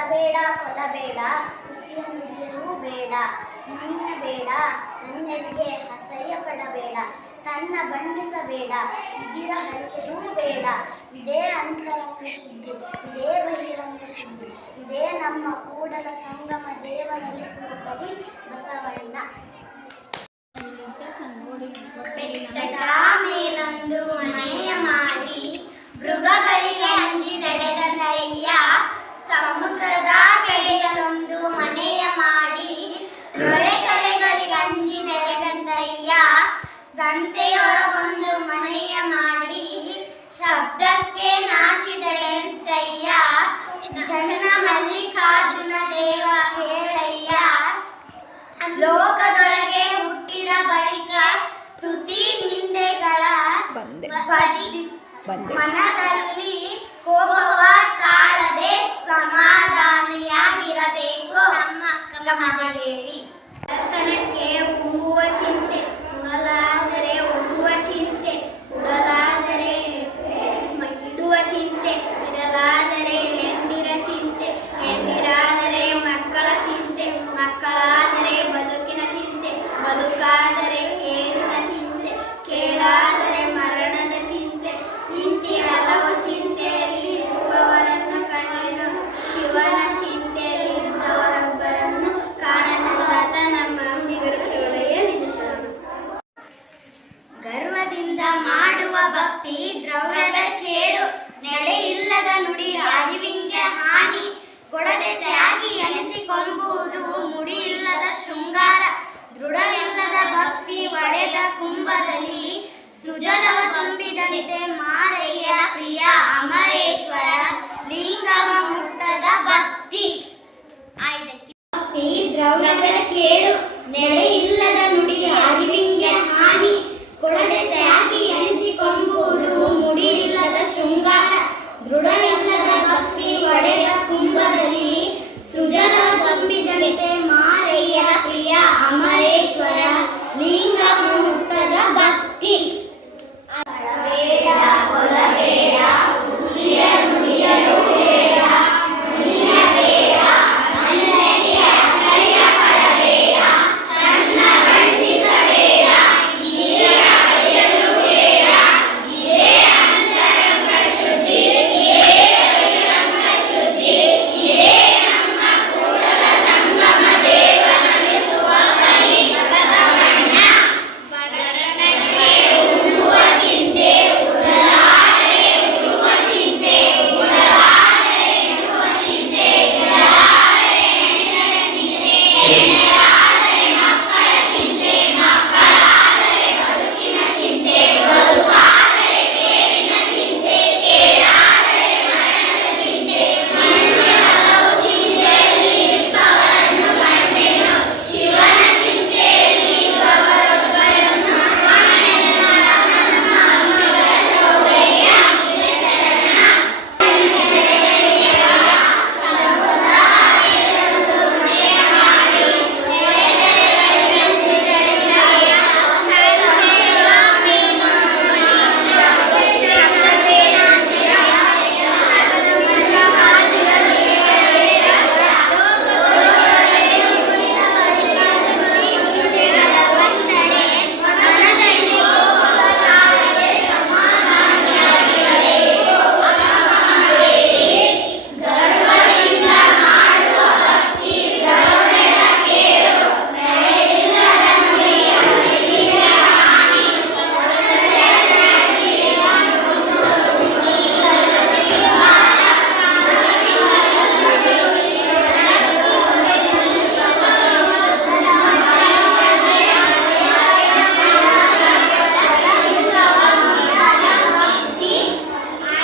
ಅಳಬೇಡ ಕೊಲ್ಲಬೇಡ, ಹುಸಿಯ ನುಡಿಯಲೂ ಬೇಡ, ಮುನಿಯಬೇಡ, ನನ್ನೆರಿಗೆ ಅಸಹ್ಯ ಪಡಬೇಡ, ತನ್ನ ಬಣ್ಣಿಸಬೇಡ, ಇದಿರ ಹಳಿಯಲೂ ಬೇಡ. ಇದೇ ಅಂತರಂಗ ಶುದ್ಧಿ, ಇದೇ ಬಹಿರಂಗ ಶುದ್ಧಿ, ಇದೇ ನಮ್ಮ ಕೂಡಲ ಸಂಗಮ ದೇವನಲ್ಲಿಸುವ ಕವಿ ಬಸವಣ್ಣ. ಮೇಲೊಂದು ಮನೆಯ ಮಾಡಿ ಮೃಗಗಳಿಗೆ ಅಂಜಿ ನಡೆದಯ್ಯ, ಸಮುದ್ರದ ಮೇಲೊಂದು ಮನೆಯ ಮಾಡಿ ದೊರೆಗಳಿಗೆ ಅಂಜಿ ನಡೆದಯ್ಯ, ಸಂತೆಯೊಳಗೊಂದು ಮನೆಯ ಮಾಡಿ ಶಬ್ದಕ್ಕೆ ನಾಚಿದೆಯಂತಯ್ಯ, ಜನ ಮಲ್ಲಿಕಾರ್ಜುನ ದೇವ ಹೇಳಯ್ಯ, ಲೋಕದೊಳಗೆ ಹುಟ್ಟಿದ ಬಳಿಕ ಸ್ತುತಿ ನಿಂದೆಗಳ ಮನದಲ್ಲಿ ಕೋಪವ ತಾಳದೆ ಸಮಾಧಾನಿಯಾಗಿರಬೇಕು ನಮ್ಮ ಮಹಾದೇವಿ. ದರ್ಶನಕ್ಕೆ ಹೂವ ಚಿಂತೆ ಉಡಲಾದರೆ ಉಡುವ ಚಿಂತೆ, ಉಡಲಾದರೆ ಇಡುವ ಚಿಂತೆ, ಇಡಲಾದರೆ ಹೆಣ್ಣಿರ ಚಿಂತೆ, ಹೆಣ್ಣಿರಾದರೆ ಮಕ್ಕಳ ಚಿಂತೆ, ಮಕ್ಕಳಾದರೆ ಬದುಕಿನ ಚಿಂತೆ, ಬದುಕಾದರೆ ಕೇಡಿನ ಚಿಂತೆ, ಕೇಡಾದರೆ ಮರಣದ ಚಿಂತೆ. ಇಂತಿ ಹಲವು ಚಿಂತೆಯಲ್ಲಿ ಇರುವವರನ್ನು ಕಂಡೆನು, ಶಿವನ ಚಿಂತೆಯಲ್ಲಿ ಇದ್ದವರೊಬ್ಬರನ್ನು ಕಾಣಲಾದ ನಮ್ಮ ಅಂಬಿಗರ ಚೋಳೆಯ ನಿಜಶರಣ. ಗರ್ವದಿಂದ ಮಾಡುವ ಭಕ್ತಿ ದ್ರವ್ಯದ ಕೇಡು, ನೆಲೆಯಿಲ್ಲದ ನುಡಿ ಅರಿವಿಂಗೆ ಹಾನಿ, ಕೊಡದೆ ತ್ಯಾಗಿ ಎನಿಸಿಕೊಂಬುವುದು ಮುಡಿಯಿಲ್ಲದ ಶೃಂಗಾರ, ದೃಢವಿಲ್ಲದ ಭಕ್ತಿ ಒಡೆದ ಕುಂಭದಲ್ಲಿ ಸುಜಲವ ತುಂಬಿದಂತೆ ಮಾರಯ್ಯ ಪ್ರಿಯ ಅಮರೇಶ್ವರ, ಲಿಂಗವ ಮುಟ್ಟದ ಭಕ್ತಿ. ಭಕ್ತಿ ದ್ರವ್ಯದ ಕೇಡು, ನೆಲೆಯಿಲ್ಲದ ನುಡಿ ಅರಿವಿಂಗೆ ಹಾನಿ, ಕೊಡದೆ ತ್ಯಾಗಿ ಎನಿಸಿಕೊಂಬುವುದು ಮುಡಿಯಿಲ್ಲದ ಶೃಂಗಾರ, ದೃಢವಿಲ್ಲದ ಭಕ್ತಿ ಒಡೆದ ಕುಂಭದಲ್ಲಿ ಸುಜಲವ ತುಂಬಿದಂತೆ ಮಾರಯ್ಯ ಪ್ರಿಯ ಅಮರೇಶ್ವರ, ಲಿಂಗವ ಮುಟ್ಟದ ಭಕ್ತಿ.